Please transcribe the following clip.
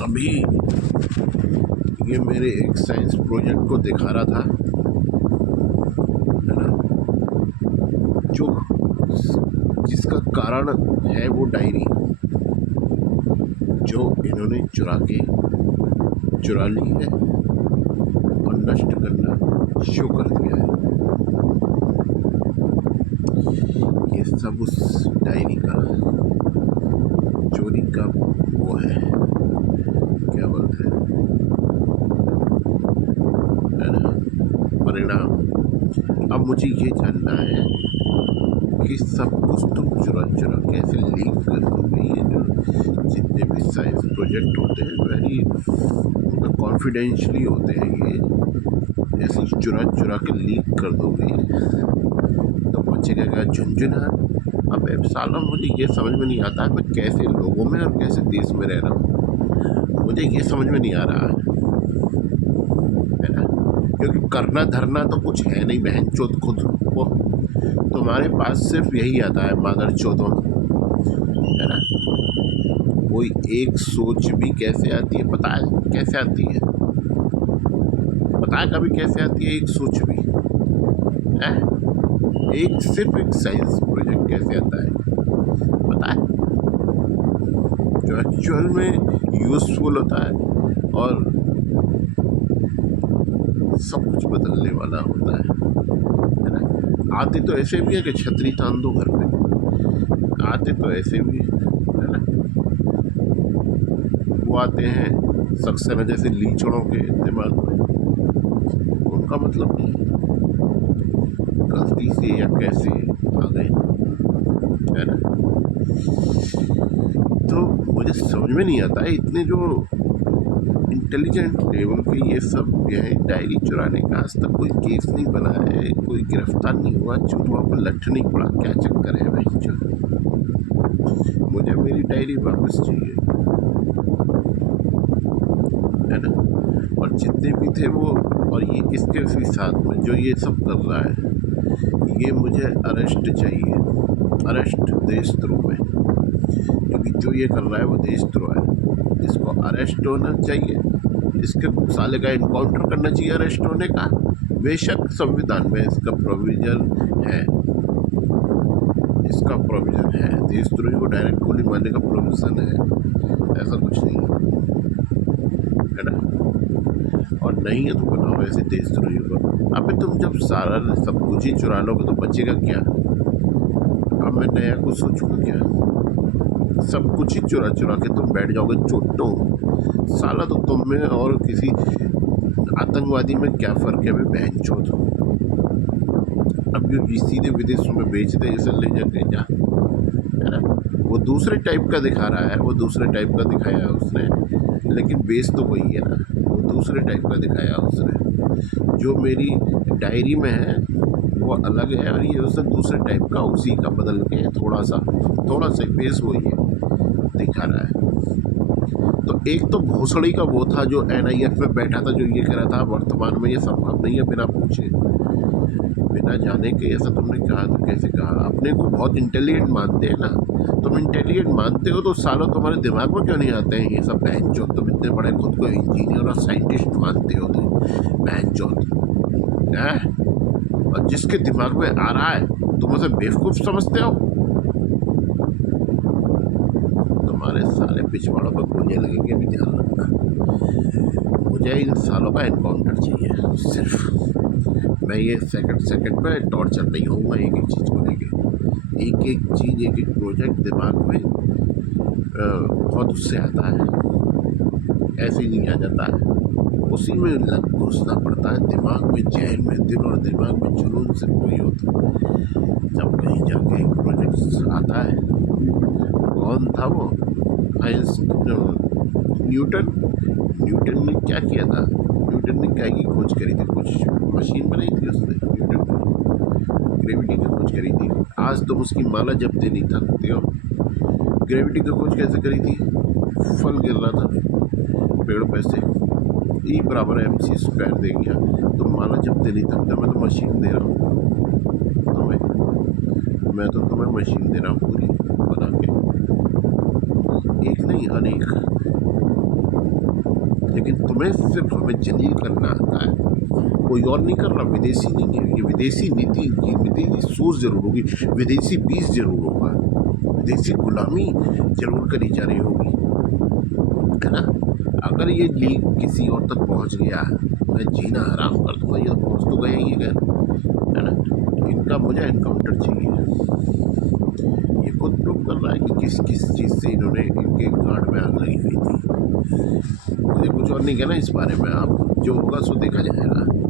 अभी ये मेरे एक साइंस प्रोजेक्ट को दिखा रहा था, है ना, जो जिसका कारण है वो डायरी जो इन्होंने चुरा ली है और नष्ट करना शुरू कर दिया है। ये सब उस डायरी का चोरी का वो है, क्या बोलते हैं, है ना, परिणाम। अब मुझे ये जानना है कि सब कुछ तुम चुरा कैसे लीक कर दोगे। ये जो जितने भी साइंस प्रोजेक्ट होते हैं वेरी कॉन्फिडेंशियली होते हैं, ये ऐसे चुरा के लीक कर दोगे तो बचेगा क्या झुंझुना। अब सालों मुझे ये समझ में नहीं आता है मैं कैसे लोगों में और कैसे देश में रह रहा हूँ, मुझे ये समझ में नहीं आ रहा है ना, क्योंकि करना धरना तो कुछ है नहीं। बहन चोद खुद वो तुम्हारे पास सिर्फ यही आता है मादर चोदों, है ना। कोई एक सोच भी कैसे आती है पता है, कैसे आती है पता है कभी कैसे आती है एक सोच भी है? सिर्फ एक साइंस प्रोजेक्ट कैसे आता है पता है, जो एक्चुअल में यूजफुल होता है और सब कुछ बदलने वाला होता है ना। आते तो ऐसे भी है कि छतरी तान दो घर पे, आते तो ऐसे भी है ना, वो आते हैं सक्सेना जैसे लीचड़ों के दिमाग में, उनका मतलब नहीं गलती से या कैसे आ गए, है ना। तो मुझे समझ में नहीं आता है इतने जो इंटेलिजेंट लेवल के ये सब है, डायरी चुराने का आज तक कोई केस नहीं बना है, कोई गिरफ्तार नहीं हुआ, चुटवा पर लठ नहीं पड़ा, क्या चक्कर है भाई। मुझे मेरी डायरी वापस चाहिए, है ना। और जितने भी थे वो, और ये इसके भी साथ में जो ये सब कर रहा है, ये मुझे अरेस्ट चाहिए, अरेस्ट देशद्रोह में, क्योंकि जो ये कर रहा है वो देशद्रोह है, इसको अरेस्ट होना चाहिए, इसके साले का इनकाउंटर करना चाहिए अरेस्ट होने का। बेशक संविधान में इसका प्रोविजन है, इसका प्रोविजन है, देशद्रोही को डायरेक्ट गोली मारने का प्रोविजन है, ऐसा कुछ नहीं है ना। और नहीं है तो बनाओ ऐसे देशद्रोही को। अबे तुम जब सारा सब कुछ ही चुरा लोगे तो बचेगा क्या? अब मैं नया कुछ सोचूंगा क्या? सब कुछ ही चुरा के तुम बैठ जाओगे चोटों, साला तो तुम में और किसी आतंकवादी में क्या फ़र्क है बहन चोद। अब ये सीधे विदेशों में बेचते इसे ले जाके जा, है ना। वो दूसरे टाइप का दिखा रहा है, वो दूसरे टाइप का दिखाया है उसने, लेकिन बेस तो वही है ना, वो दूसरे टाइप का दिखाया उसने। जो मेरी डायरी में है वो अलग है और ये उसने दूसरे टाइप का उसी का बदल के थोड़ा सा बेस वही है दिखा रहा है। तो एक तो भोसड़ी का वो था जो NIF में बैठा था, जो ये कह रहा था वर्तमान में ये संभव नहीं है बिना पूछे बिना जाने के। ऐसा तुमने कहा तो कैसे कहा? अपने को बहुत इंटेलिजेंट मानते हैं ना, तुम इंटेलिजेंट मानते हो तो सालों तुम्हारे दिमाग में क्यों नहीं आते हैं ये सब बहन चोद? तुम इतने बड़े खुद को इंजीनियर और साइंटिस्ट मानते हो तो बहन चोद है, और जिसके दिमाग में आ रहा है तुम उसे बेवकूफ़ समझते हो। तुम्हारे साले पिछवाड़ों पर गोलियाँ लगेंगे भी ध्यान रखना। मुझे इन सालों का एनकाउंटर चाहिए सिर्फ। मैं ये सेकंड पे टॉर्चर नहीं होऊंगा एक चीज़ को लेके, एक चीज़ एक प्रोजेक्ट दिमाग में बहुत उससे आता है, ऐसे ही नहीं आ जाता है, उसी में लग घुसना पड़ता है दिमाग में, जहन में, दिल और दिमाग में जुनून से कोई होता। जब कहीं जाके एक प्रोजेक्ट आता है, कौन था वो न्यूटन ने क्या किया था? न्यूटन ने क्या की खोज करी थी? कुछ मशीन बनाई थी उसने, न्यूटन ने ग्रेविटी की खोज करी थी। आज तुम उसकी माला जपते नहीं थकते हो। ग्रेविटी की खोज कैसे करी थी? फल गिर रहा था पेड़ पे से, E = mc² दे गया, तुम माला जपते नहीं थकते। मैं तो मशीन दे रहा हूँ तुम्हें, मैं तो तुम्हें मशीन दे रहा हूँ पूरी बना के, एक नहीं अनेक। लेकिन तुम्हें सिर्फ हमें जलील करना आता है, कोई और नहीं कर रहा। विदेशी नहीं है ये, विदेशी नीति इनकी, विदेशी सोच जरूर होगी, विदेशी बीज जरूर होगा, विदेशी गुलामी जरूर करी जा रही होगी, है ना। अगर ये लीग किसी और तक पहुंच गया, मैं जीना हराम कर दूंगा। ये तो पहुंच तो गया ही है ना। इनका मुझे एनकाउंटर चाहिए। ये खुद प्रूव कर रहा है कि किस किस चीज़ से इन्होंने इनके गार्ड में आग लगी हुई थी। मुझे कुछ और नहीं कहना इस बारे में, आप जो होगा सो देखा जाएगा।